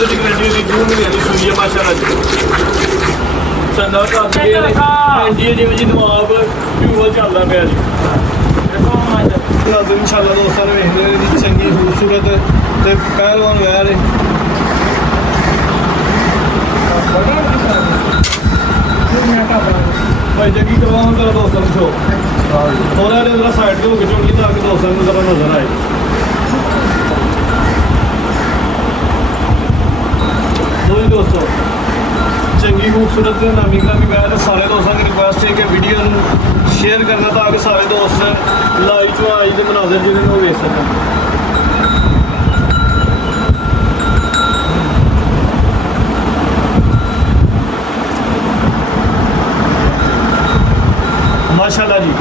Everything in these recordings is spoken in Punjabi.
ਦੁੱਧ ਦੀ ਗਰੰਟੀ ਦੀ 2 ਮਹੀਨੇ ਦੀ ਸੂਈ ਹੈ ਮਾਸ਼ਾਅੱਲਾ ਜੀ। ਚੰਗਾ ਕਰਦੇ ਜੀ ਜਿਵੇਂ ਜੀ ਨਵਾਬ ਪਿਊਰ ਚੱਲਦਾ ਪਿਆ ਜੀ। ਦੇਖੋ ਇਨਸ਼ਾਅੱਲਾ ਦੋਸਤਾਂ ਨੇ ਵੇਖ ਲਿਆ ਜੀ ਚੰਗੀ ਖੂਬਸੂਰਤ ਤੇ ਪਹਿਲਵਾਨ ਵੈਰ ਹੈ। ਭਾਈ ਜੱਗੀ ਕਰਵਾਉਂ ਜਰਾ ਦੋਸਤਾਂ ਨੂੰ ਸ਼ੋ ਥੋੜਾ ਜਿਹਾ ਸਾਈਡ ਤੇ ਹੋ ਕੇ ਚੋਣੀ ਤਾਂ ਕਿ ਦੋਸਤਾਂ ਨੂੰ ਜਰਾ ਨਜ਼ਰ ਆਏ। ਦੋਸਤੋ ਚੰਗੀ ਖੂਬਸੂਰਤ ਤੇ ਨਾਮੀ ਗ੍ਰਾਮੀ ਵੈਰ ਸਾਰੇ ਦੋਸਤਾਂ ਦੀ ਰਿਕੁਐਸਟ ਹੈ ਕਿ ਵੀਡੀਓ ਨੂੰ ਸ਼ੇਅਰ ਕਰਨਾ ਤਾਂ ਕਿ ਸਾਰੇ ਦੋਸਤ ਲਾਈਵ ਤੋਂ ਅੱਜ ਦੇ ਮਨਾਜ਼ਰ ਜਿਹੜੇ ਨੂੰ ਵੇਖ ਸਕਣ। माशाल्लाह जी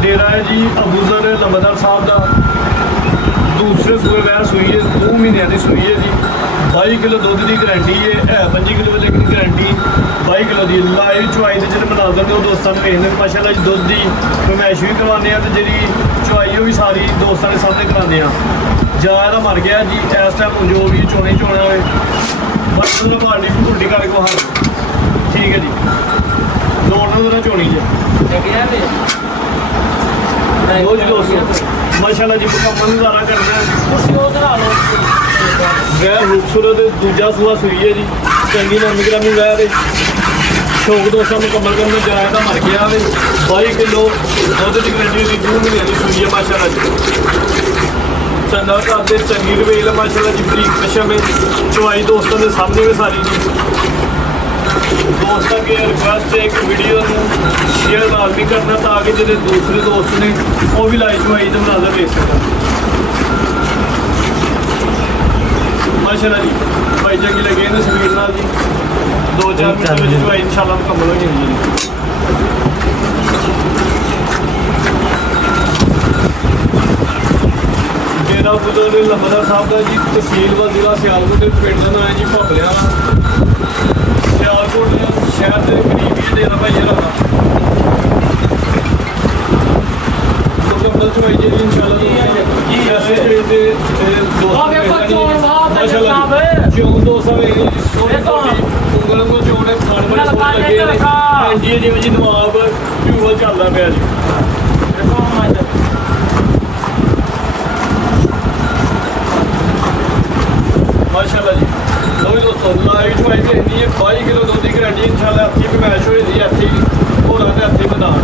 डेरा है जी अबूजर लंबरदार साहब का दूसरे सूए वैर सूई है 2 महीनों की सूई है जी। 22 किलो दुध की गारंटी है 25 किलो लेकिन गारंटी 22 किलो की लाइव चुवाई के जो मनाजर ने दोस्तों ने वेखने माशाल्लाह जी दुध की फरमैश भी करवाने तो जी चुवाई भी सारी दोस्तों के सामने कराने जा मर गया जी इस टाइम जो भी चोने चोना हो बस पार्टी भी उल्टी करके हार ठीक है जी दोनों चोनी माशाल्लाह जी मुकम्मल नज़ारा करना वैर खूबसूरत दूजा सूआ सूई है जी चंगी नरमी ग्रामी वैर शौक दोस्तों मुकम्मल करना जाया तो मर गया 22 किलो दुध की गारंटी की 2 महीने की सूई है माशाल्लाह जी। चंगा करते चंगी रवेल माशाल्लाह जी बरीक कशम है चुवाई दोस्तों के सामने में सारी जी। दोस्तों के रिक्वेस्ट है कि वीडियो को शेयर नाल भी करना ताकि जो दूसरे दोस्त ने वो भी लाइव चुवाई तो मनाजर देख सकते माशाल्लाह जी। भाई जगी लगे ने स्पीड नाल जी 2-4 मिनट में चुवाई इंशाल्लाह मुकम्मल हो जाएगी जी। डेरा बुजुर्ग लंबरदार साहब का जी तहसील व जिला सियालकोट पिंड का नाम है जी भोगलिया सियालकोट शहर के करीब ही डेरा भाई रहा मुकम्मल चुवाई जी इंशाल्लाह क्यों दोस्तों उंगलों को चोने खाने बड़े लगे जिवें जी नवाब प्यूर चलता पाया जी। माशाल्लाह जी लो दोस्तों लाइव चुवाई देखनी है 22 किलो दुध की गारंटी इंशाल्लाह हथी भी मैच हो हथी होर हथी मैदान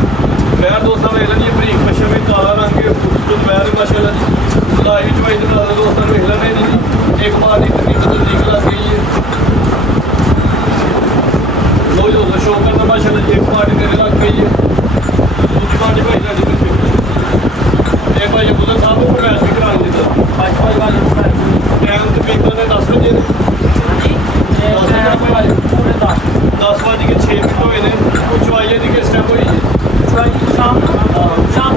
वैर दोस्तों वेख लेनी बरीक पशम काला रंग खूबसूरत वैर माशाल्लाह जी लाइव चुवाई के नाल दोस्तों वेख लेने जी एक बार की तकरीबन तस्दीक लग गई है। लो दोस्तों शो करना माशाल्लाह जी एक पार्टी मेरे लग गई है दूसरी पार्टी भाई लगी एक भाई बुजुर्ग साहब को मैच भी करा देता टाइम तकरीबन 10 बजे 10 बज के 6 मिनट हुए हैं चुवाई की किस टाइम हुई है शाम को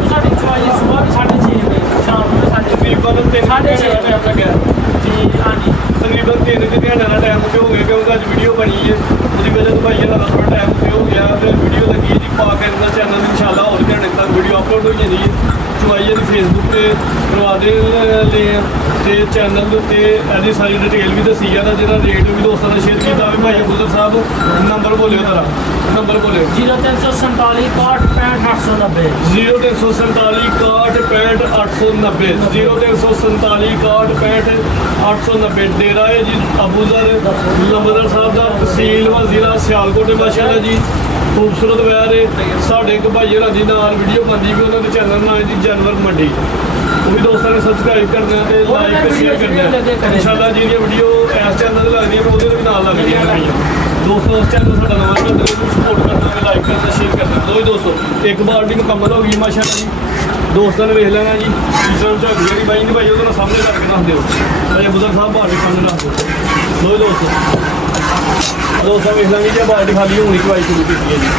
साढ़े चुवाई सुबह 6:30 बजे शाम को तकरीबन 3 टाइम लगे जी हाँ जी तकरीबन 3 के ध्यान टाइम पे हो गया क्योंकि अज वीडियो बनी है उसकी वजह तो भाई थोड़ा टाइम पे हो गया तो वीडियो लगी जी पा के चैनल इंशाल्लाह और घंटे तक वीडियो अपलोड हो जाती है चुवाई फेसबुक पर करवा दे चैनल के ऐसी सारी डिटेल भी दसी है जो रेट भी दोस्तों ने शेयर किया भी भाई अबूजर साहब नंबर बोलियो जरा नंबर बोलियो 0347 61 890 0347 61 890 0347 61 890 डेरा है जी अबूजर लंबरदार साहब का तहसील व जिला सियालकोट माशाल्लाह जी खूबसूरत वैर है साढ़े एक भाई हरा जी नाल वीडियो बनती भी उन्होंने चैनल नाम है जी जानवर मंडी वो भी दोस्तों ने सबसक्राइब करना है लाइक शेयर करना इंशाल्लाह जी वीडियो इस चैनल लगती है वो भी नाल लगती है दोस्तों उस चैनल साडा नवां चैनल सपोर्ट करना है लाइक करना शेयर करना दो दोस्तों एक बाल्टी मुकम्मल हो गई माशाल्लाह जी दोस्तों ने वेख लेना जी तीसरा झागी वाली बाई नहीं भाई वो सामने करके दस दो भाई बुजुर्ग साहब बाल्टी सामने रख दो दोस्तों वेख लेंगे जी बाल्टी खाली होनी चवाई शुरू की है जी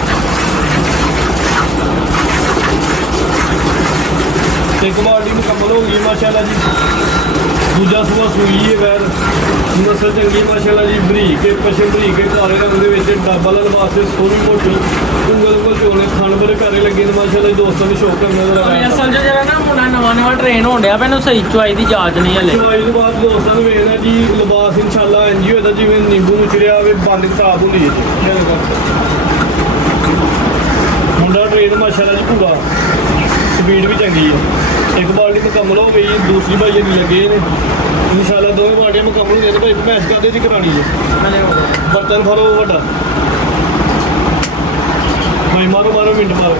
एक बाल्टी मुकम्मल हो गई माशाल्लाह जी दूजा सुबह सूई है वैर ਨਸਲ ਚੰਗੀ ਮਾਸ਼ਾਅੱਲਾ ਜੀ, ਬਰੀਕ ਹੈ, ਪਸ਼ਮ ਬਰੀਕ ਹੈ, ਕਾਲੇ ਰੰਗ ਦੇ ਵਿੱਚ ਡੱਬਾ ਵਾਲਾ ਵਾਸਤੇ ਸੋਹਣੀ ਮੋਟੀ ਉਂਗਲ ਝੋਲੇ ਖਾਣ ਬੜੇ ਘਰੇ ਲੱਗੇ ਨੇ ਮਾਸ਼ਾਅੱਲਾ ਜੀ। ਦੋਸਤਾਂ ਨੂੰ ਸ਼ੌਕ ਕਰਨਾ ਜ਼ਰਾ ਅਸਲ 'ਚ ਜਿਹੜਾ ਨਾ ਮੁੰਡਾ ਨਵਾਂ ਟ੍ਰੇਨ ਹੋਣ ਡਿਆ ਮੈਨੂੰ ਸਹੀ ਚੁਆਈ ਦੀ ਜਾਂਚ ਨਹੀਂ ਹਲੇ। ਚੁਆਈ ਤੋਂ ਬਾਅਦ ਦੋਸਤਾਂ ਨੂੰ ਵੇਖਣਾ ਜੀ, ਲਿਬਾਸ ਇਨਸ਼ਾਅੱਲਾ ਇੰਜ ਹੀ ਹੋਦਾ ਜਿਵੇਂ ਨਿੰਬੂ ਮੁਚਰਿਆ ਹੋਵੇ, ਬੰਦ ਖਰਾਬ ਹੁੰਦੀ ਹੈ ਜੀ। ਮੁੰਡਾ ਟ੍ਰੇਨ ਮਾਸ਼ਾਅੱਲਾ ਜੀ ਪੂਰਾ, ਸਪੀਡ ਵੀ ਚੰਗੀ ਹੈ। ਇੱਕ ਬਾਲਟੀ ਮੁਕੰਮਲ ਹੋ ਗਈ, ਦੂਸਰੀ ਭਾਈ ਇਹਦੀ ਲੱਗੇ ਨੇ ਇਨਸ਼ਾਅੱਲਾ। ਦੋਵੇਂ ਬਾਲਟੀਆਂ ਮੁਕੰਮਲ ਹੋ ਜਾਣ ਭਾਈ ਭੈਂਸ ਕਾਦੇ ਦੀ ਕਰਾਣੀ ਹੈ। ਬਰਤਨ ਫੜੋ ਵੱਡਾ ਭਾਈ, ਮਾਰੋ ਮਿੰਟ ਮਾਰੋ।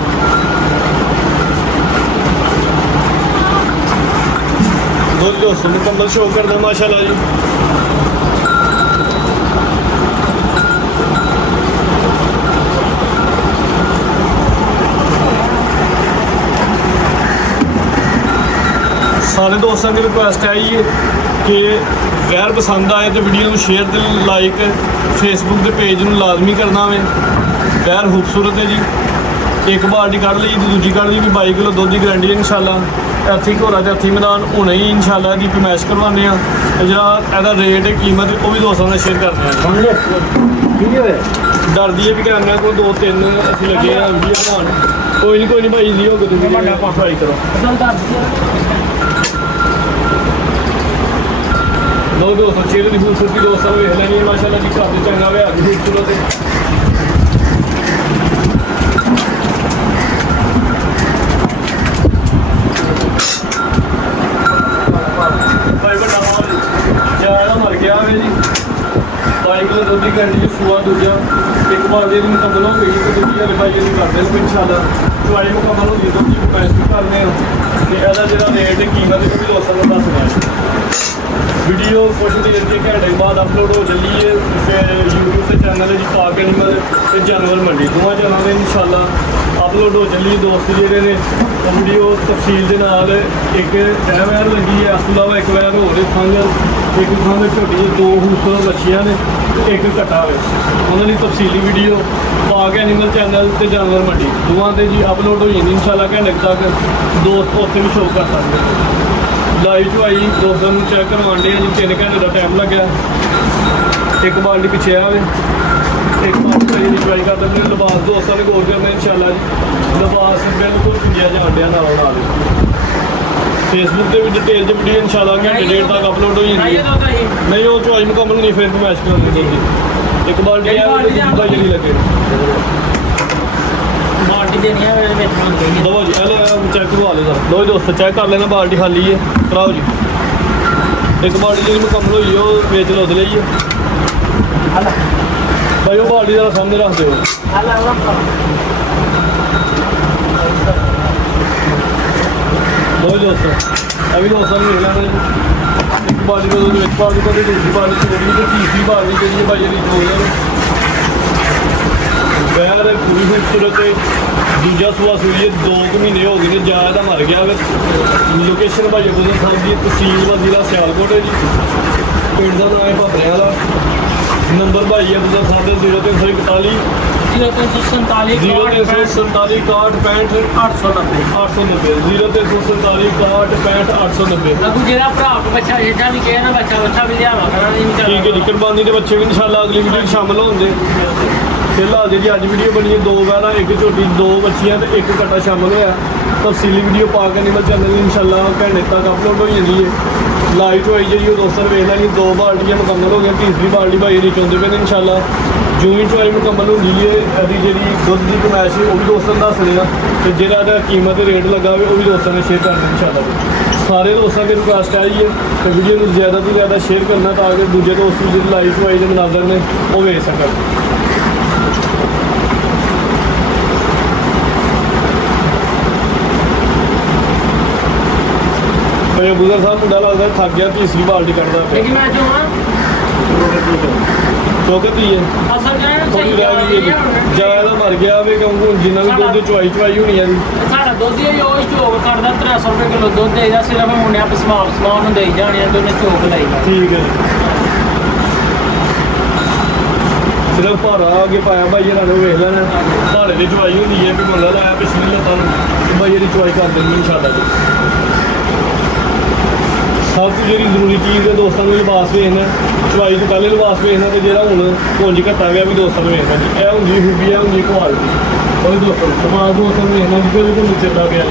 ਦੁੱਧ ਮੁਕੰਮਲ ਸ਼ੋਅ ਕਰਦਾ ਮਾਸ਼ਾਅੱਲਾ ਜੀ। ਸਾਰੇ ਦੋਸਤਾਂ ਦੀ ਰਿਕੁਐਸਟ ਹੈ ਜੀ ਕਿ ਵੈਰ ਪਸੰਦ ਆਏ ਤੇ ਵੀਡੀਓ ਨੂੰ ਸ਼ੇਅਰ ਤੇ ਲਾਈਕ, ਫੇਸਬੁੱਕ ਦੇ ਪੇਜ ਨੂੰ ਲਾਜ਼ਮੀ ਕਰਨਾ ਵੇ। ਵੈਰ ਖੂਬਸੂਰਤ ਹੈ ਜੀ। ਇੱਕ ਬਾਲਟੀ ਕੱਢ ਲਈ, ਦੂਜੀ ਕੱਢ ਲਈ ਵੀ 22 ਕਿਲੋ ਦੁੱਧ ਦੀ ਗਰੰਟੀ ਹੈ ਇਨਸ਼ਾਅੱਲਾ। ਹੱਥੀ ਘੋੜਾ ਤੇ ਹੱਥੀ ਮੈਦਾਨ ਹੁਣੇ ਹੀ ਇਨਸ਼ਾਅੱਲਾ ਦੀ ਪਮੈਸ਼ ਕਰਵਾਉਂਦੇ ਆ। ਤੇ ਜਿਹੜਾ ਇਹਦਾ ਰੇਟ ਹੈ, ਕੀਮਤ, ਉਹ ਵੀ ਦੋਸਤਾਂ ਨਾਲ ਸ਼ੇਅਰ ਕਰਦੇ ਆ। ਡਰਦੀ ਹੈ ਵੀ ਕਰਨਾ ਕੋਈ 2-3 ਅਸੀਂ ਲੱਗੇ ਆ ਵੀਡੀਓ ਬਣਾਉਣ। ਕੋਈ ਨਹੀਂ ਭਾਈ ਜੀ, ਹੋ ਗਏ ਤੁਸੀਂ ਵੱਡਾ ਟਰਾਈ ਕਰੋ। ਲੋ ਦੋਸਤੋ, ਚਿਹਰੇ ਦੀ ਖੂਬਸੂਰਤੀ ਦੋਸਤਾਂ ਨੂੰ ਵੇਖ ਲੈਣੀ ਹੈ ਮਾਸ਼ਾਅੱਲਾ ਜੀ। ਘਰ ਦੇ ਚੰਗਾ ਵਿਆਹ ਦੀ ਖੂਬਸੂਰਤ ਹੈ। ਭਾਈ ਵੱਡਾ ਮਾਲ ਜਿਆਦਾ ਮਰ ਗਿਆ ਵੇ ਜੀ। 22 ਕਿਲੋ ਦੁੱਧ ਦੀ ਗਰੰਟੀ, ਸੂਆ ਦੂਜਾ। ਇੱਕ ਬਾਲਟੀ ਦੀ ਮੁਕੰਮਲ ਹੋ ਗਈ ਤੇ ਦੂਜੀ ਵਾਲੇ ਭਾਈ ਇਹਦੀ ਕਰਦੇ ਨੇ ਇਨਸ਼ਾਅੱਲਾ। ਚੁਆਈ ਮੁਕੰਮਲ ਹੋ ਗਈ, ਦੁੱਧ ਦੀ ਪੈਸੇ ਕਰਨੇ ਆ ਤੇ ਇਹਦਾ ਜਿਹੜਾ ਰੇਟ ਕੀਮਤ ਉਹ ਵੀ ਦੋਸਤਾਂ ਨੂੰ ਦੱਸਣਾ। ਵੀਡੀਓ ਕੁਝ ਦੇਰ ਦੇ ਘੰਟੇ ਬਾਅਦ ਅਪਲੋਡ ਹੋ ਚੱਲੀ ਹੈ। ਫਿਰ YouTube ਤੇ ਚੈਨਲ ਹੈ ਜੀ ਪਾਕ ਐਨੀਮਲ ਤੇ ਜਾਨਵਰ ਮੰਡੀ, ਦੋਵਾਂ ਚੈਨਲਾਂ 'ਤੇ ਇਨਸ਼ਾਅੱਲਾ ਅਪਲੋਡ ਹੋ ਚੱਲੀ। ਦੋਸਤ ਜਿਹੜੇ ਨੇ ਵੀਡੀਓ ਤਫਸੀਲ ਦੇ ਨਾਲ, ਇੱਕ ਇਹ ਵੈਰ ਲੱਗੀ ਹੈ, ਅਸਲਾ ਵਾ ਇੱਕ ਵੈਰ ਹੋਰ ਖੰਘ, ਇੱਕ ਖੰਘ ਝੋਟੀ, 2 ਖੂਬਸੂਰਤ ਬੱਚੀਆਂ ਨੇ ਤੇ ਇੱਕ ਘਟਾ ਵੇ। ਉਹਨਾਂ ਦੀ ਤਫਸੀਲੀ ਵੀਡੀਓ ਪਾਕ ਐਨੀਮਲ ਚੈਨਲ ਤੇ ਜਾਨਵਰ ਮੰਡੀ ਦੋਵਾਂ 'ਤੇ ਜੀ ਅਪਲੋਡ ਹੋ ਜਾਂਦੀ ਇਨਸ਼ਾਅੱਲਾ। ਘੰਟੇ ਤੱਕ ਦੋਸਤ ਉੱਥੇ ਵੀ ਸ਼ੋਅ ਕਰ ਸਕਦੇ। ਲਾਈਵ ਚੁਆਈ ਦੋਸਤਾਂ ਨੂੰ ਚੈੱਕ ਕਰਵਾਉਂਦੇ ਆ ਜੀ। 3 ਘੰਟੇ ਦਾ ਟਾਈਮ ਲੱਗਿਆ। ਇੱਕ ਬਾਲਟੀ ਪਿੱਛੇ ਆਵੇ, ਇੱਕ ਬਾਲਟੀ ਦੀ ਚੁਆਈ ਕਰ ਦਿੰਦੇ। ਲਿਬਾਸ ਦੋਸਤਾਂ ਨੇ ਗੌਰ ਕਰਨਾ ਇਨਸ਼ਾਅੱਲਾ ਜੀ। ਲਿਬਾਸ ਬਿਲਕੁਲ ਚੰਗਿਆ ਜਾਣ ਡਿਆ ਨਾਲ ਨਾਲ। ਫੇਸਬੁੱਕ ਤੇ ਵੀ ਡਿਟੇਲ 'ਚ ਵੀਡੀਓ ਇਨਸ਼ਾਅੱਲਾ ਘੰਟੇ ਡੇਢ ਤੱਕ ਅਪਲੋਡ ਹੋ ਜਾਂਦੀ ਹੈ। ਨਹੀਂ ਉਹ ਚੁਆਈ ਮੁਕੰਮਲ ਨਹੀਂ, ਫਿਰ ਮੈਚ ਕਰਾਉਂਦੇ ਜੀ। ਇੱਕ ਬਾਲਟੀ ਆ ਭਾਈ ਜਿਹੜੀ ਲੱਗੇ ਬਾਲਟੀ ਦੇਣੀ ਹੈ ਮੇਰੇ ਵਿੱਚ ਮੰਗਦੇ ਲਓ ਜੀ, ਚੈੱਕ ਕਰਵਾ ਲਿਓ ਸਰ। ਲਓ ਦੋਸਤੋ, ਚੈੱਕ ਕਰ ਲੈਣਾ, ਬਾਲਟੀ ਖਾਲੀ ਹੈ, ਕਰਾਓ ਜੀ। ਇੱਕ ਬਾਲਟੀ ਜਿਹੜੀ ਮੁਕੰਮਲ ਹੋਈ ਉਹ ਵੇਚ ਲਓ, ਉਹਦੇ ਲਈ ਹੈ ਭਾਈ। ਉਹ ਬਾਲਟੀ ਦਾ ਸਾਹਮਣੇ ਰੱਖ ਦਿਓ। ਲਓ ਦੋਸਤੋ, ਇਹ ਵੀ ਦੋਸਤਾਂ ਨੂੰ ਵੇਖ ਲੈਣਾ ਜੀ। ਇੱਕ ਬਾਲਟੀ ਤੋਂ ਇੱਕ ਬਾਲਟੀ ਤੋਂ ਦੂਜੀ ਬਾਲਟੀ ਚੋਰੀ ਤੇ ਤੀਸਰੀ ਬਾਲਟੀ ਜਿਹੜੀ ਭਾਈ ਇਹਦੀ ਚੋਰੀ ਵੈਰ ਪੂਰੀ ਖੂਬਸੂਰਤ ਹੈ। ਦੂਜਾ ਸੂਆ ਸੂਈ ਹੈ, 2 ਮਹੀਨੇ ਹੋ ਗਏ ਨੇ, ਜ਼ਿਆਦਾ ਮਰ ਗਿਆ ਵੇ। ਲੋਕੇਸ਼ਨ ਭਾਈ ਅਬੂਜ਼ਰ ਸਾਹਿਬ ਦੀ, ਤਹਿਸੀਲ ਵਾ ਜ਼ਿਲ੍ਹਾ ਸਿਆਲਕੋਟ ਹੈ ਜੀ। ਪਿੰਡ ਦਾ ਨਾਮ ਹੈ ਭਾਬਰਿਆਂ ਦਾ। ਨੰਬਰ ਭਾਈ ਅਬੂਜ਼ਰ ਸਾਹਿਬ ਦਾ 0341 0347 0347 61 65 890 0347 61 890। ਲੱਗੂ ਜਿਹੜਾ ਭਰਾ ਕੋ ਬੱਚਾ ਜਿਹੜਾ ਵੀ ਕਹੇ ਨਾ ਬੱਚਾ ਵੀ ਲਿਆਵਾ ਕਰਾਂਗੇ। ਠੀਕ ਹੈ ਜੀ। ਕੁਰਬਾਨੀ ਦੇ ਬੱਚੇ ਵੀ ਇਨਸ਼ਾਅੱਲਾ ਅਗਲੀ ਵੀਡੀਓ 'ਚ ਸ਼ਾਮਲ ਹੋਣਗੇ। ਫਿਲਹਾਲ ਜੀ ਅੱਜ ਵੀਡੀਓ ਬਣੀ ਹੈ 2 ਵੈਰਾਂ, 1 ਝੋਟੀ, 2 ਬੱਚੀਆਂ ਤੇ 1 ਘਟਾ ਸ਼ਾਮਲ ਹੋਇਆ। ਤਫਸੀਲੀ ਵੀਡੀਓ ਪਾਕ ਐਨੀਮਲ ਚੈਨਲ ਇਨਸ਼ਾਅੱਲਾ ਘੰਟੇ ਤੱਕ ਅਪਲੋਡ ਹੋ ਜਾਂਦੀ ਹੈ। ਲਾਈਵ ਹੋਈ ਜਿਹੜੀ ਉਹ ਦੋਸਤਾਂ ਵੇਖ ਲੈਣੀ। 2 ਬਾਲਟੀਆਂ ਮੁਕੰਮਲ ਹੋ ਗਈਆਂ, ਤੀਸਰੀ ਬਾਲਟੀ ਭਾਈ ਦੀ ਚੁੰਦੇ ਪਏ ਨੇ ਇਨਸ਼ਾਅੱਲਾ। ਜੋ ਵੀ ਚੁਆਈ ਮੁਕੰਮਲ ਹੁੰਦੀ ਹੈ, ਇਹਦੀ ਜਿਹੜੀ ਦੁੱਧ ਦੀ ਕਮੈਸ਼ ਹੈ ਉਹ ਵੀ ਦੋਸਤਾਂ ਨੂੰ ਦੱਸ ਦੇਣਾ ਤੇ ਜਿਹੜਾ ਇਹਦਾ ਕੀਮਤ ਰੇਟ ਲੱਗਾ ਹੋਵੇ ਉਹ ਵੀ ਦੋਸਤਾਂ ਨੇ ਸ਼ੇਅਰ ਕਰਨਾ ਇਨਸ਼ਾਅੱਲਾ। ਸਾਰੇ ਦੋਸਤਾਂ ਦੀ ਰਿਕੁਐਸਟ ਹੈ ਜੀ ਤੇ ਵੀਡੀਓ ਨੂੰ ਜ਼ਿਆਦਾ ਤੋਂ ਜ਼ਿਆਦਾ ਸ਼ੇਅਰ ਕਰਨਾ ਤਾਂ ਕਿ ਦੂਜੇ ਦੋਸਤ ਵੀ ਜਿਹੜੇ ਲਾਈਵ ਚੁਆਈ ਦੇ ਮਨਾਜ਼ਰ ਨੇ ਉਹ ਵੇਖ ਸਕਣ। ਭਾਈ ਅਬੂਜ਼ਰ ਸਾਹਿਬ ਮੁੰਡਾ ਲੱਗਦਾ ਥੱਕ ਗਿਆ, ਤੀਸਰੀ ਬਾਲਟੀ ਕੱਢਦਾ ਪਿਆ। ਲੇਕਿਨ ਮੈਂ ਜੋ ਚੌਕਤ ਹੀ ਹੈ ਅਸਲ ਜਾਨ ਥੋੜੀ ਸਹੀ ਰਹਿ ਗਈ ਜ਼ਿਆਦਾ ਮਰ ਗਿਆ ਵੇ ਕਿਉਂਕਿ ਹੁਣ ਜਿੰਨਾ ਵੀ ਦੁੱਧ ਚੁਆਈ ਹੋਣੀ ਹੈ ਜੀ। ਸਾਡਾ ਦੁੱਧ ਹੀ ਉਹ ਝੋਕ ਕਰਦਾ 300 ਰੁਪਏ ਕਿਲੋ ਦੁੱਧ ਦੇਈਦਾ। ਸਿਰਫ ਮੁੰਡਿਆਂ ਆਪ ਸਮਾਨ ਨੂੰ ਦੇਈ ਜਾਣੇ ਤੇ ਉਹਨੇ ਝੋਕ ਲਾਈਦਾ। ਠੀਕ ਹੈ ਜੀ। ਸਿਰਫ ਭਾਰਾ ਅੱਗੇ ਪਾਇਆ ਭਾਈ ਇਹਨਾਂ ਨੂੰ ਵੇਖ ਲੈਣਾ। ਭਾਰੇ ਦੀ ਚੁਆਈ ਹੁੰਦੀ ਹੈ ਵੀ ਮੁੰਡਾ ਲਾਇਆ ਪਿਛਲੀ ਲੱਤਾਂ ਨੂੰ ਭਾਈ ਇਹਦੀ ਚੁਆਈ ਕਰ ਦੇਣੀ ਇਨਸ਼ਾਅੱਲਾ ਜੀ। ਸਭ ਤੋਂ ਜਿਹੜੀ ਜ਼ਰੂਰੀ ਚੀਜ਼ ਹੈ ਦੋਸਤਾਂ ਨੂੰ ਲਿਬਾਸ ਵੇਖਣਾ, ਚਵਾਈ ਤੋਂ ਪਹਿਲੇ ਲਿਬਾਸ ਵੇਖਣਾ, ਤੇ ਜਿਹੜਾ ਹੁਣ ਪੁੰਜ ਘੱਟਾ ਗਿਆ ਵੀ ਦੋਸਤਾਂ ਨੂੰ ਵੇਖਣਾ ਜੀ। ਇਹ ਹੁੰਦੀ ਖੂਬੀ, ਇਹ ਹੁੰਦੀ ਕੁਆਲਿਟੀ। ਉਹ ਦੋਸਤਾਂ ਦੋਸਤਾਂ ਨੂੰ ਵੇਖਣਾ ਜੀ, ਕੋਈ ਤੁਹਾਨੂੰ ਚੇਤਾ ਪਿਆ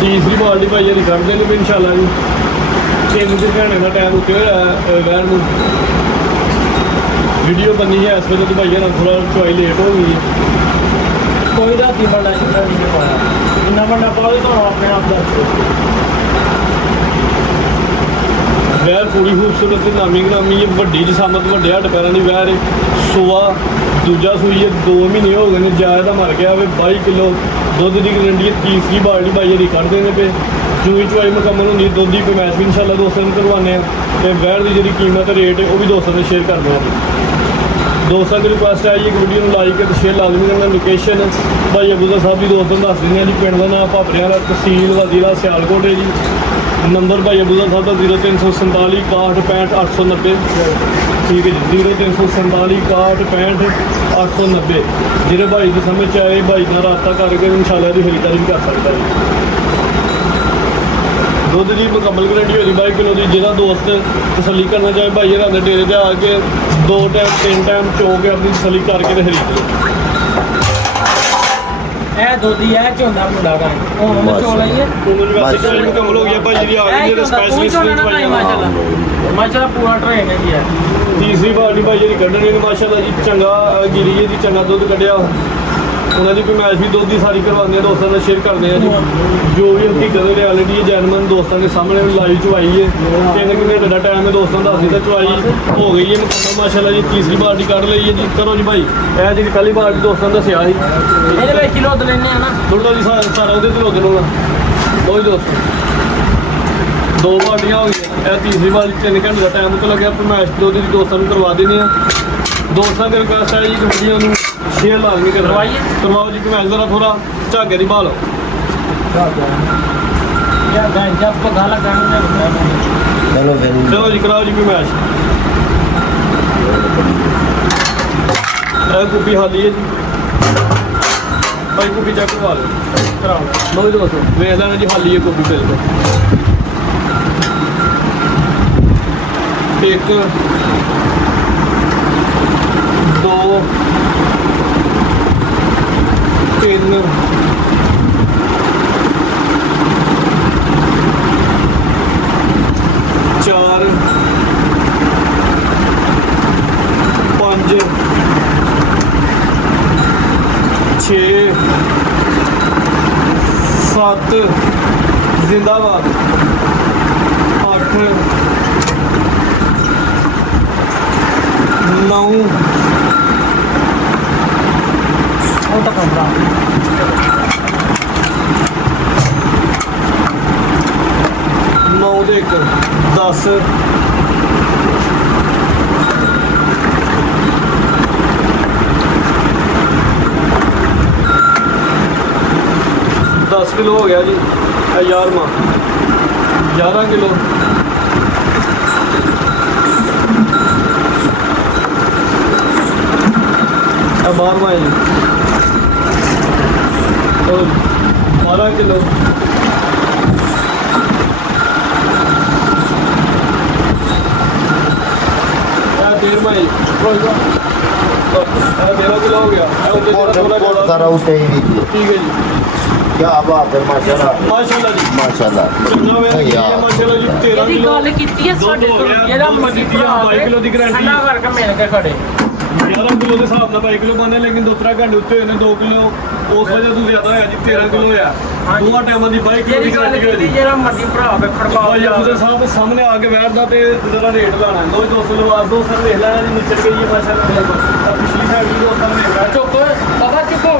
ਤੀਸਰੀ ਬਾਲਟੀ ਭਾਈ ਜਿਹੜੀ ਕੱਢਦੇ ਨੇ ਵੀ ਇਨਸ਼ਾਅੱਲਾ ਜੀ 3 ਘੰਟੇ ਦਾ ਟਾਈਮ ਉੱਤੇ ਹੋਇਆ ਵੈਰ ਨੂੰ। ਵੀਡੀਓ ਬਣੀ ਹੈ ਇਸ ਵੇਲੇ ਤੇ ਭਾਈ ਨਾਲ ਥੋੜਾ ਚਵਾਈ ਲੇਟ ਹੋ ਗਈ ਹੈ। ਕੋਈ ਦਾ ਕੀ ਬੜਾ ਸ਼ੁਕਰ ਨਹੀਂ ਪਾਇਆ, ਇੰਨਾ ਵੱਡਾ ਪਾਵੇ ਤਾਂ ਆਪਣੇ ਆਪ ਦਾ ਵੈਰ ਪੂਰੀ ਖੂਬਸੂਰਤ ਤੇ ਨਾਮੀ ਗ੍ਰਾਮੀ ਹੈ, ਵੱਡੀ ਜਸਾਮਤ, ਵੱਡੇ ਹੱਡ ਪੈਰਾਂ ਦੀ ਵੈਰ ਹੈ। ਸੋਆ ਦੂਜਾ ਸੂਈ ਹੈ, 2 ਮਹੀਨੇ ਹੋ ਗਏ ਨੇ, ਜਾਇ ਦਾ ਮਰ ਗਿਆ ਵੇ। 22 ਕਿਲੋ ਦੁੱਧ ਦੀ ਗਰੰਟੀ ਹੈ। ਤੀਸਰੀ ਬਾਲਟੀ ਭਾਈ ਜਿਹੜੀ ਕੱਢਦੇ ਨੇ ਪਏ, ਚੂਈ ਚਵਾਈ ਮੁਕੰਮਲ ਹੁੰਦੀ, ਦੁੱਧ ਦੀ ਪੈਮਾਇਸ਼ ਵੀ ਇਨਸ਼ਾਅੱਲਾ ਦੋਸਤਾਂ ਨੂੰ ਕਰਵਾਉਂਦੇ ਆ। ਤੇ ਵੈਰ ਦੀ ਜਿਹੜੀ ਕੀਮਤ ਰੇਟ ਹੈ ਉਹ ਵੀ ਦੋਸਤਾਂ ਨਾਲ ਸ਼ੇਅਰ ਕਰਦੇ ਹਾਂ। ਦੋਸਤਾਂ ਦੀ ਰਿਕੁਐਸਟ ਹੈ ਜੀ ਇੱਕ ਵੀਡੀਓ ਨੂੰ ਲਾਈਕ ਅਤੇ ਸ਼ੇਅਰ ਲਾਜ਼ਮੀ ਕਰਨਾ। ਲੋਕੇਸ਼ਨ ਭਾਈ ਅਬੂਜ਼ਰ ਸਾਹਿਬ ਦੀ ਦੋਸਤਾਂ ਨੂੰ ਦੱਸ ਦਿੰਦੇ ਹਾਂ ਜੀ। ਪਿੰਡ ਦਾ ਨਾਮ ਭਾਪਰਿਆਂ ਦਾ, ਤਹਿਸੀਲ ਵਾ ਜ਼ਿਲ੍ਹਾ ਸਿਆਲਕੋਟ ਹੈ ਜੀ। ਨੰਬਰ ਭਾਈ ਅਬੂਜ਼ਰ ਸਾਹਿਬ ਦਾ 0347 61 65 890। ਠੀਕ ਹੈ ਜੀ, 0347 61 65 890। ਜਿਹੜੇ ਭਾਈ ਦੀ ਸਮਝ 'ਚ ਆਏ ਭਾਈ ਨਾਲ ਰਾਬਤਾ ਕਰਕੇ ਇਨਸ਼ਾਅੱਲਾ ਦੀ ਖਰੀਦਦਾਰੀ ਵੀ ਕਰ ਸਕਦਾ ਜੀ। ਦੁੱਧ ਦੀ ਮੁਕੰਮਲ ਗਰੰਟੀ ਹੋਈ 22 ਕਿਲੋ ਦੀ। ਜਿਹੜਾ ਦੋਸਤ ਤਸੱਲੀ ਕਰਨਾ ਚਾਹੇ ਭਾਈ ਹਰਾਂ ਦੇ ਡੇਰੇ ਤੇ ਆ ਕੇ 2 ਟਾਈਮ 3 ਟਾਈਮ ਚੋ ਕੇ ਆਪਣੀ ਤਸੱਲੀ ਕਰਕੇ ਤੇ ਖਰੀਦ ਲਓ। ਇਹ ਦੋਦੀ ਹੈ ਝੋਨਾ ਮੁੰਡਾ ਗਾਂ ਹੁਣ ਮੈਂ ਚੋਲ ਆਈ ਹੈ ਉਹਨਾਂ ਦੀ ਵਾਸਤੇ ਚਵਾਈ ਮੁਕੰਮਲ ਹੋ ਗਿਆ ਭਾਈ ਜਿਹੜੀ ਆ ਗਈ ਹੈ ਸਪੈਸ਼ਲਿਸਟ ਨੇ ਚਵਾਈ। ਮਾਸ਼ਾਅੱਲਾ ਪੂਰਾ ਟ੍ਰੇਨ ਹੈ ਜੀ। ਤੀਸਰੀ ਬਾਲਟੀ ਭਾਈ ਜਿਹੜੀ ਕੱਢਣੀ ਨੇ ਮਾਸ਼ਾਅੱਲਾ ਜੀ, ਚੰਗਾ ਗਿਰੀ ਹੈ ਜੀ, ਚੰਗਾ ਦੁੱਧ ਕੱਢਿਆ। ਉਹਨਾਂ ਦੀ ਪੈਮਾਇਸ਼ ਵੀ ਦੁੱਧ ਦੀ ਸਾਰੀ ਕਰਵਾਉਂਦੇ ਆ, ਦੋਸਤਾਂ ਨਾਲ ਸ਼ੇਅਰ ਕਰਦੇ ਆ ਜੀ। ਜੋ ਵੀ ਹਕੀਕਤ ਰਿਐਲਿਟੀ ਹੈ ਜੈਨੂਇਨ ਦੋਸਤਾਂ ਦੇ ਸਾਹਮਣੇ ਲਾਈਵ ਚਵਾਈ ਹੈ। 3 ਘੰਟੇ ਦਾ ਟਾਈਮ ਹੈ ਦੋਸਤਾਂ ਦਾ, ਅਸੀਂ ਤਾਂ ਚਵਾਈ ਹੋ ਗਈ ਹੈ ਮੁਕੰਮਲ ਮਾਸ਼ਾਅੱਲਾ ਜੀ। ਤੀਸਰੀ ਬਾਲਟੀ ਕੱਢ ਲਈ ਹੈ ਜੀ। ਕਰੋ ਜੀ ਭਾਈ, ਇਹ ਜਿਹੜੀ ਪਹਿਲੀ ਬਾਲਟੀ ਦੋਸਤਾਂ ਨੇ ਦੱਸਿਆ ਸੀ ਇਹਦੇ ਵਿੱਚ ਕਿਲੋ ਦੁੱਧ ਲੈਣੇ ਆ ਨਾ ਥੋੜਾ ਜੀ ਸਾਰਾ ਉਹਦੇ ਤੋਂ ਦੁੱਧ ਲਊਗਾ। ਲਓ ਜੀ ਦੋਸਤ, 2 ਬਾਲਟੀਆਂ ਹੋ ਗਈਆਂ। ਇਹ ਤੀਸਰੀ ਬਾਲਟੀ 3 ਘੰਟੇ ਦਾ ਟਾਈਮ ਉੱਤੇ ਲੱਗਿਆ। ਪੈਮਾਇਸ਼ ਦੁੱਧ ਦੀ ਦੋਸਤਾਂ ਨੂੰ ਕਰਵਾ ਦਿੰਦੇ ਆ। ਦੋਸਤਾਂ ਦੇ ਰਿਕਵੈਸਟ ਹੈ ਜੀ ਕਿ ਵੀਡੀਓ ਨੂੰ ਸ਼ੇਅਰ ਲਾਜ਼ਮੀ ਕਰਵਾਈਏ, ਕਰਵਾਓ ਜੀ। ਪੈਮਾਇਸ਼ ਜ਼ਰਾ ਥੋੜਾ ਝਾਗੇ ਦੀ ਭਾਲ ਯਾਰ ਗਾਂ ਜਦ ਪਤਾ ਲੱਗਣਾ ਚਲੋ ਫਿਰ ਚਲੋ ਜੀ, ਕਰਾਓ ਜੀ ਪੈਮਾਇਸ਼। ਇਹ ਕੁੱਪੀ ਖਾਲੀ ਹੈ ਜੀ ਭਾਈ, ਕੁੱਪੀ ਚੈੱਕ ਕਰਵਾ ਲਓ, ਕਰਾਓ। ਲਓ ਜੀ ਦੋਸਤੋ, ਵੇਖ ਲੈਣਾ ਜੀ ਖਾਲੀ ਹੈ ਕੁੱਪੀ ਬਿਲਕੁਲ। 1 2 3 4 5 6 7 ਜ਼ਿੰਦਾਬਾਦ 8 9 ਉਹ ਤਾਂ ਕੰਬਰਾ 9 ਦੇ 1 10 10 ਕਿਲੋ ਹੋ ਗਿਆ ਜੀ। ਇਹ 11ਵਾਂ 11 ਕਿਲੋ। ਇਹ 12ਵਾਂ ਹੈ ਜੀ। 12 ਕਿਲੋ। ਇਹ 13ਵਾਂ ਹੈ ਜੀ। ਇਹ 13 ਕਿਲੋ ਹੋ ਗਿਆ। ਇਹ ਉੱਤੇ ਬਹੁਤ ਸਾਰਾ ਉੱਤੇ ਹੀ ਨਹੀਂ ਠੀਕ ਹੈ ਜੀ। ਕੀ ਬਾਤ ਹੈ ਮਾਸ਼ਾਅੱਲਾ ਮਾਸ਼ਾਅੱਲਾ ਜੀ, ਮਾਸ਼ਾਅੱਲਾ ਚੰਗਾ ਵੇ ਯਾਰ ਮਾਸ਼ਾਅੱਲਾ ਜੀ। 13 ਇਹਦੀ ਕਿਲੋ ਗੱਲ ਕੀਤੀ ਹੈ ਸਾਡੇ ਦੁੱਧ ਹੋ ਕੋਲ ਗਿਆ, ਜਿਹੜਾ ਦੁੱਧ ਮਰਜ਼ੀ ਦਿੱਤੀ ਆ, ਭਰਾ 22 ਕਿਲੋ ਦੀ ਗਰੰਟੀ। ਠੰਡਾ ਕਰਕੇ ਮਿਲ ਕੇ ਖੜੇ 11 ਕਿਲੋ ਦੇ ਹਿਸਾਬ ਨਾਲ 22 ਕਿਲੋ ਬਣਨੇ, ਲੇਕਿਨ 2-3 ਘੰਟੇ ਉੱਤੇ ਹੋਏ ਨੇ। 2 ਕਿਲੋ ਉਸ ਵਜ੍ਹਾ ਤੋਂ ਜ਼ਿਆਦਾ ਹੋਇਆ ਜੀ। 13 ਕਿਲੋ ਹੋਇਆ। ਹਾਂਜੀ। ਦੋਵਾਂ ਟਾਈਮਾਂ ਦੀ 22 ਕਿਲੋ ਦੀ ਜਿਹੜੀ ਗੱਲ ਗਰੰਟੀ ਹੋਈ ਕੀਤੀ ਜੀ। ਜਿਹੜਾ ਮਰਜ਼ੀ ਭਰਾ ਵੇ ਖੜਕਾਓ ਭਾਈ ਅਬੂਜ਼ਰ ਸਾਹਿਬ ਦੇ ਸਾਹਮਣੇ ਆ ਕੇ ਬੈਠਦਾ ਤੇ ਜ਼ਰਾ ਰੇਟ ਲਾਣਾ। ਲੋ 200 ਲਵਾਸ ਦੋ ਸਰ ਵੇਖ ਲੈਣਾ ਜੀ, ਨਿਚੜ ਗਈ ਹੈ ਮਾਸ਼ਾਅੱਲਾ। ਤਾਂ ਪਿਛਲੀ ਸਾਈਡ ਵੀ ਦੋਸਤਾਂ ਨੇ ਵੇਖਿਆ। ਚੁੱਪ ਪਤਾ ਚੁੱਕੋ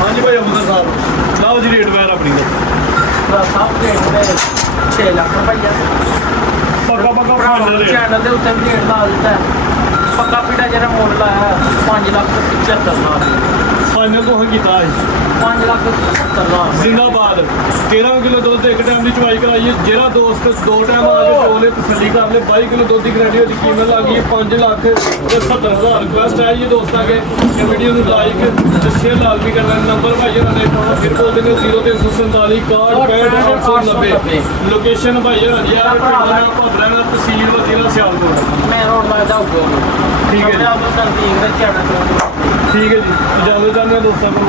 ਹਾਂਜੀ ਭਾਈ ਅਬੂਜ਼ਰ ਸਾਹਿਬ, ਲਾਓ ਜੀ ਰੇਟ ਵੈਰ ਆਪਣੀ ਦਾ। ਸਭ ਰੇਟ ਦੇ 6 ਲੱਖ ਰੁਪਈਆ ਪੱਕਾ ਫਾਈਨਲ ਰੇਟ। ਚੈਨਲ ਦੇ ਉੱਤੇ ਵੀ ਰੇਟ ਲਾ ਦਿੱਤਾ ਹੈ। ਪੱਕਾ ਪੀੜਾ ਜਿਹੜਾ ਮੁੱਲ ਲਾਇਆ 5,75,000 ਫਾਈਨਲ ਤੋਂ ਕੀਤਾ ਹੈ 5,70,000 ਜ਼ਿੰਦਾਬਾਦ। ਬਾਅਦ 13 ਕਿਲੋ ਦੁੱਧ ਇੱਕ ਟਾਈਮ ਦੀ ਚਵਾਈ ਕਰਾਈਏ। ਜਿਹੜਾ ਦੋਸਤ 2 ਟਾਈਮ ਆ ਕੇ ਚੋਲੇ ਤਸੱਲੀ ਕਰ ਲੈ 22 ਕਿਲੋ ਦੁੱਧ ਦੀ ਗਰੰਟੀ ਦੀ ਕੀਮਤ ਲੱਗ ਗਈ 5,70,000 ਰਿਕੁਐਸਟ ਹੈ ਜੀ ਦੋਸਤਾਂ ਕੇ ਇਹ ਵੀਡੀਓ ਨੂੰ ਲਾਈਕ ਤੇ ਸ਼ੇਅਰ ਲਾਜ਼ਮੀ ਕਰਨਾ। ਨੰਬਰ ਭਾਈ ਇਹਨਾਂ ਨੇ ਪਾਉਣਾ ਫਿਰ ਬੋਲ ਦਿੰਦੇ 0347 61 890। ਲੋਕੇਸ਼ਨ ਭਾਈ ਇਹਨਾਂ ਦੀ ਆ ਭਦਰਾ ਦਾ ਤਹਿਸੀਲ ਵਾ ਜ਼ਿਲ੍ਹਾ ਸਿਆਲਕੋਟ। ਮੈਂ ਰੋਡ ਲੱਗਦਾ ਉੱਗੋ ਠੀਕ ਹੈ ਜੀ। ਆਪਣੇ ਆਪ ਨੂੰ ਨਜ਼ਦੀਕ ਰੱਖਿਆ ਨਾ ਠੀਕ ਹੈ ਜੀ ਇਜਾਜ਼ਤ ਚਾਹੁੰਦੇ ਹਾਂ ਦੋਸਤਾਂ ਕੋਲ।